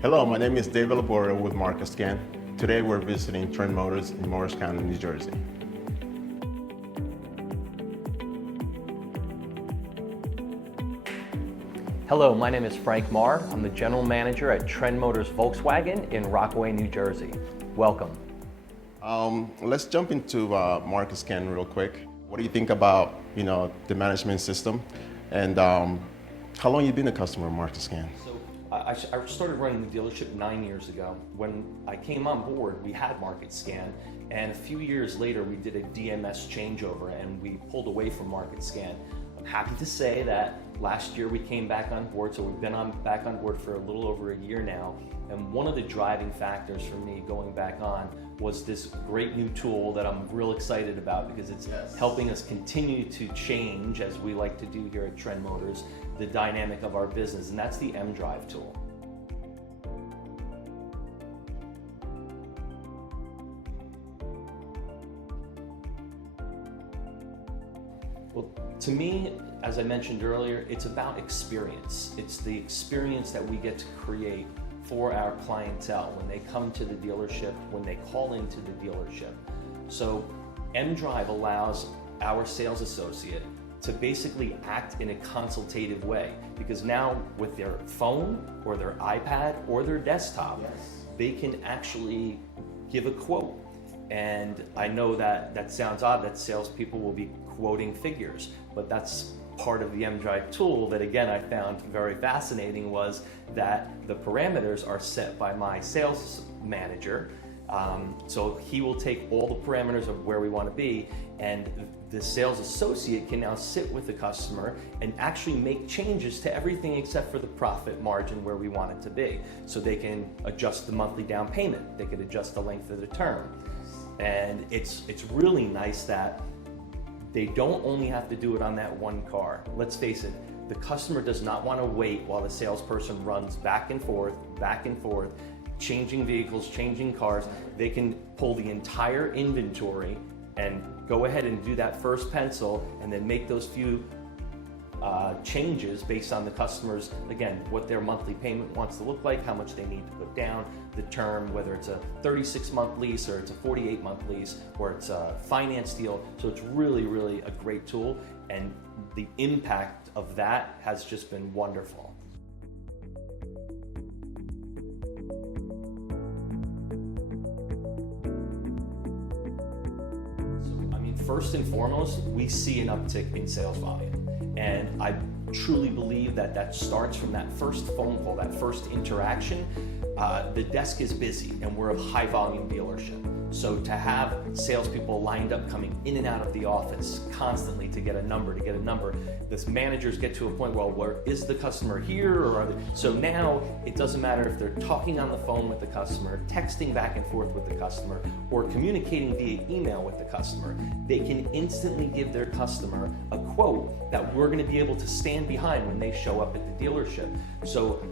Hello, my name is David Laborda with MarketScan. Today we're visiting Trend Motors in Morris County, New Jersey. Hello, my name is Frank Marr. I'm the General Manager at Trend Motors Volkswagen in Rockaway, New Jersey. Welcome. Let's jump into MarketScan real quick. What do you think about, the management system? And how long have you been a customer of MarketScan? So I started running the dealership 9 years ago. When I came on board, we had MarketScan, and a few years later we did a DMS changeover and we pulled away from MarketScan. I'm happy to say that last year we came back on board, so we've been back on board for a little over a year now. And one of the driving factors for me going back on was this great new tool that I'm real excited about because it's helping us continue to change, as we like to do here at Trend Motors, the dynamic of our business, and that's the mDrive tool. Well, to me, as I mentioned earlier, it's about experience. It's the experience that we get to create for our clientele when they come to the dealership, when they call into the dealership. So mDrive allows our sales associate to basically act in a consultative way, because now with their phone or their iPad or their desktop, they can actually give a quote. And I know that sounds odd that salespeople will be quoting figures, but that's part of the mDrive tool that, again, I found very fascinating, was that the parameters are set by my sales manager. So he will take all the parameters of where we want to be, and the sales associate can now sit with the customer and actually make changes to everything except for the profit margin where we want it to be. So they can adjust the monthly down payment, they could adjust the length of the term. And it's really nice that they don't only have to do it on that one car. Let's face it, the customer does not want to wait while the salesperson runs back and forth, changing vehicles, changing cars. They can pull the entire inventory and go ahead and do that first pencil and then make those few changes based on the customer's, again, what their monthly payment wants to look like, how much they need to put down, the term, whether it's a 36-month lease or it's a 48-month lease or it's a finance deal. So it's really, really a great tool, and the impact of that has just been wonderful. So, I mean, first and foremost, we see an uptick in sales volume. And I truly believe that starts from that first phone call, that first interaction. The desk is busy and we're a high volume dealership. So to have salespeople lined up coming in and out of the office constantly to get a number, the managers get to a point, well, where is the customer here? Or are they? So now it doesn't matter if they're talking on the phone with the customer, texting back and forth with the customer, or communicating via email with the customer. They can instantly give their customer a quote that we're going to be able to stand behind when they show up at the dealership. So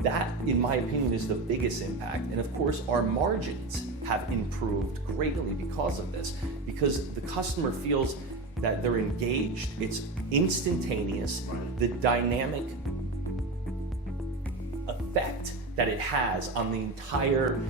that, in my opinion, is the biggest impact. And of course, our margins have improved greatly because of this, because the customer feels that they're engaged, it's instantaneous, the dynamic effect that it has on the entire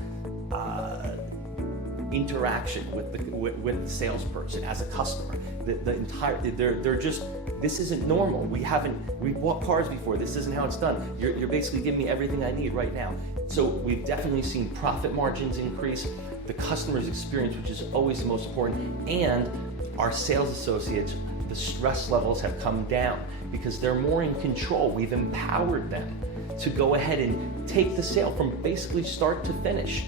interaction with the salesperson as a customer. They're just, this isn't normal. We've bought cars before. This isn't how it's done. You're basically giving me everything I need right now. So we've definitely seen profit margins increase, the customer's experience, which is always the most important, and our sales associates, the stress levels have come down because they're more in control. We've empowered them to go ahead and take the sale from basically start to finish.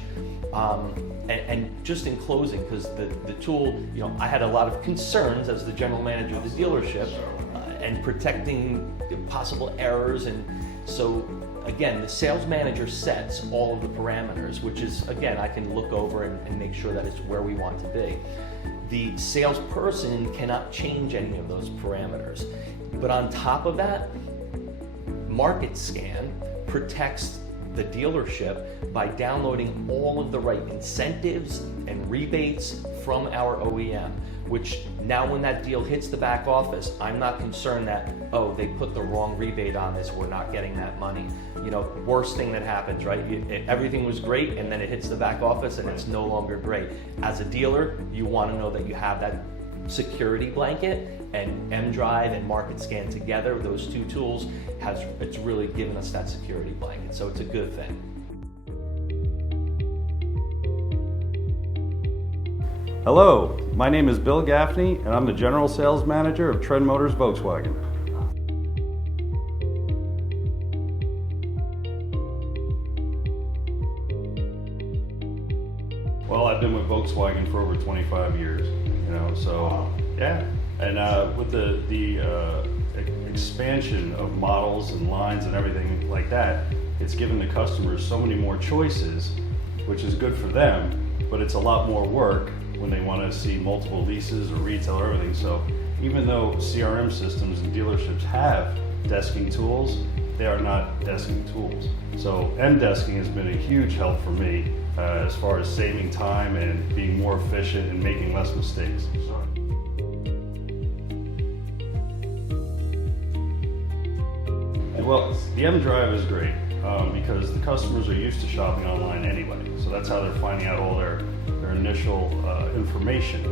And just in closing, because the tool, I had a lot of concerns as the general manager of the dealership and protecting possible errors. And so again, the sales manager sets all of the parameters, which is, again, I can look over and make sure that it's where we want to be. The salesperson cannot change any of those parameters. But on top of that, MarketScan protects the dealership by downloading all of the right incentives and rebates from our OEM, which now when that deal hits the back office, I'm not concerned that, oh, they put the wrong rebate on this, we're not getting that money. You know, worst thing that happens, right? Everything was great and then it hits the back office and it's no longer great. As a dealer, you want to know that you have that security blanket, and mDrive and MarketScan together, those two tools, it's really given us that security blanket. So it's a good thing. Hello, my name is Bill Gaffney and I'm the General Sales Manager of Trend Motors Volkswagen. Well, I've been with Volkswagen for over 25 years, so yeah. And with the expansion of models and lines and everything like that, it's given the customers so many more choices, which is good for them, but it's a lot more work when they want to see multiple leases or retail or everything. So even though CRM systems and dealerships have desking tools, they are not desking tools. So mDesking has been a huge help for me as far as saving time and being more efficient and making less mistakes. Well, the mDrive is great because the customers are used to shopping online anyway. So that's how they're finding out all their initial information.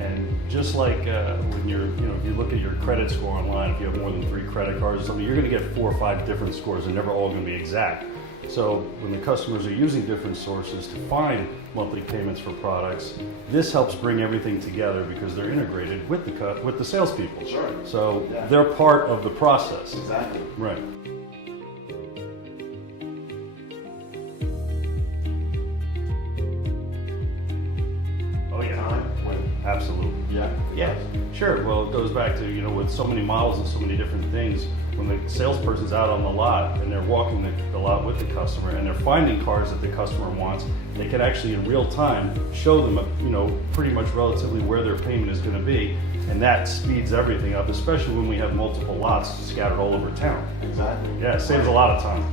And just like when if you look at your credit score online, if you have more than 3 credit cards or something, you're going to get 4 or 5 different scores and never all going to be exact. So when the customers are using different sources to find monthly payments for products, this helps bring everything together because they're integrated with the salespeople. Sure. So they're part of the process. Exactly. Right. Oh yeah. Absolutely. Yeah. Yeah, sure. Well, it goes back to, with so many models and so many different things, when the salesperson's out on the lot and they're walking the lot with the customer and they're finding cars that the customer wants, they can actually in real time show them, pretty much relatively where their payment is going to be. And that speeds everything up, especially when we have multiple lots scattered all over town. Exactly. Yeah, it saves a lot of time.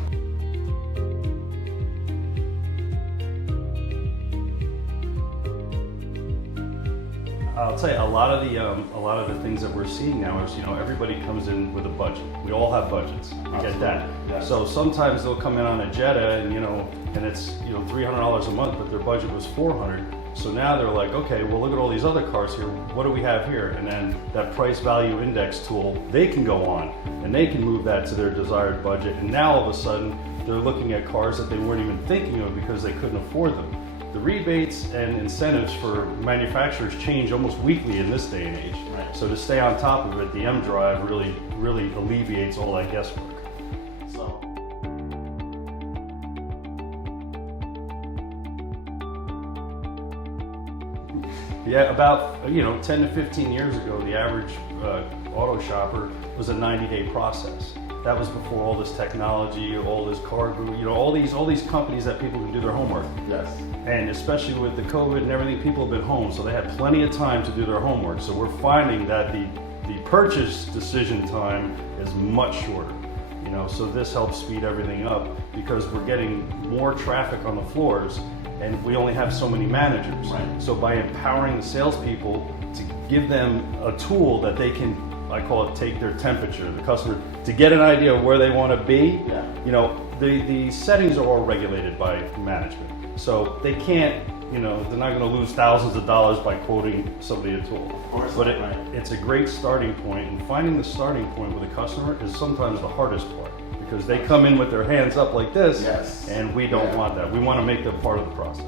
I'll tell you, a lot of the things that we're seeing now is, everybody comes in with a budget. We all have budgets. We get that. Yes. So sometimes they'll come in on a Jetta and it's $300 a month, but their budget was $400. So now they're like, okay, well look at all these other cars here. What do we have here? And then that price value index tool, they can go on and they can move that to their desired budget. And now all of a sudden they're looking at cars that they weren't even thinking of because they couldn't afford them. The rebates and incentives for manufacturers change almost weekly in this day and age. Right. So to stay on top of it, the mDrive really alleviates all that guesswork. So. Yeah, about 10 to 15 years ago, the average auto shopper was a 90-day process. That was before all this technology, all this cargo, all these companies that people can do their homework. Yes. And especially with the COVID and everything, people have been home, so they had plenty of time to do their homework. So we're finding that the purchase decision time is much shorter. So this helps speed everything up because we're getting more traffic on the floors and we only have so many managers. Right. So by empowering the salespeople to give them a tool that they can, I call it, take their temperature, the customer, to get an idea of where they want to be. Yeah. The settings are all regulated by management. So they can't, they're not going to lose thousands of dollars by quoting somebody a tool. Of course. But Right. it's a great starting point, and finding the starting point with a customer is sometimes the hardest part because they come in with their hands up like this, Yes. and we don't want that. We want to make them part of the process.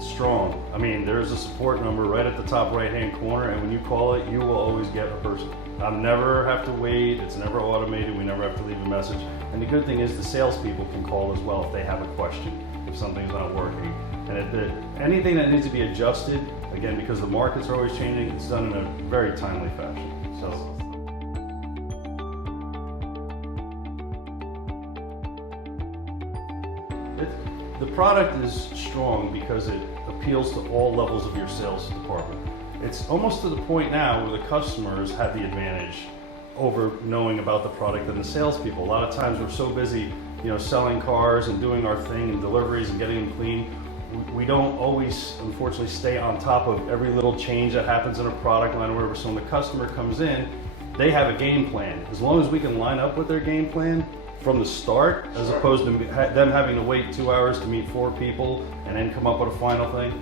Strong. I mean, there's a support number right at the top right-hand corner, and when you call it, you will always get a person. I never have to wait. It's never automated. We never have to leave a message. And the good thing is the salespeople can call as well if they have a question, if something's not working. And anything that needs to be adjusted, again, because the markets are always changing, it's done in a very timely fashion. So. The product is strong because it appeals to all levels of your sales department. it's almost to the point now where the customers have the advantage over knowing about the product than the salespeople. A lot of times we're so busy, selling cars and doing our thing and deliveries and getting them clean. We don't always, unfortunately, stay on top of every little change that happens in a product line or whatever. So when the customer comes in, they have a game plan. As long as we can line up with their game plan from the start, as opposed to them having to wait 2 hours to meet 4 people and then come up with a final thing,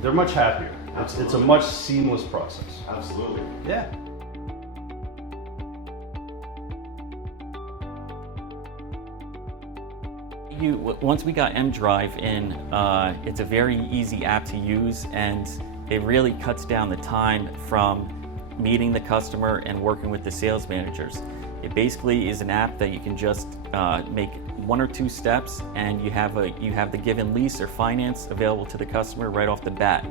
they're much happier. It's a much seamless process. Absolutely. Yeah. Once we got mDrive in, it's a very easy app to use, and it really cuts down the time from meeting the customer and working with the sales managers. It basically is an app that you can just make 1 or 2 steps, and you have the given lease or finance available to the customer right off the bat.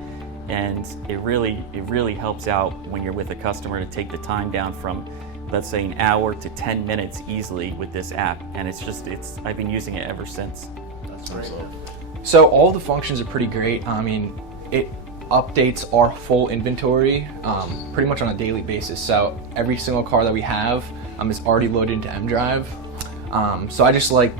And it really helps out when you're with a customer to take the time down from, let's say, an hour to 10 minutes easily with this app. And I've been using it ever since. That's great. So all the functions are pretty great. I mean, it updates our full inventory pretty much on a daily basis. So every single car that we have is already loaded into mDrive. So I just like,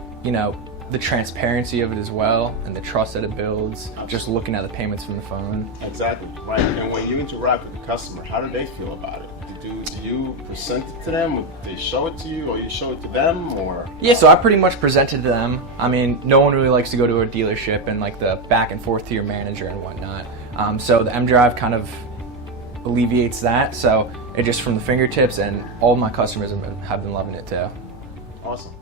the transparency of it as well, and the trust that it builds. Absolutely. Just looking at the payments from the phone. Exactly, right. And when you interact with the customer, how do they feel about it? Do you present it to them? Do they show it to you, or you show it to them, or? Yeah, so I pretty much presented to them. I mean, no one really likes to go to a dealership and like the back and forth to your manager and whatnot. So the mDrive kind of alleviates that. So it just from the fingertips, and all my customers have been loving it too. Awesome.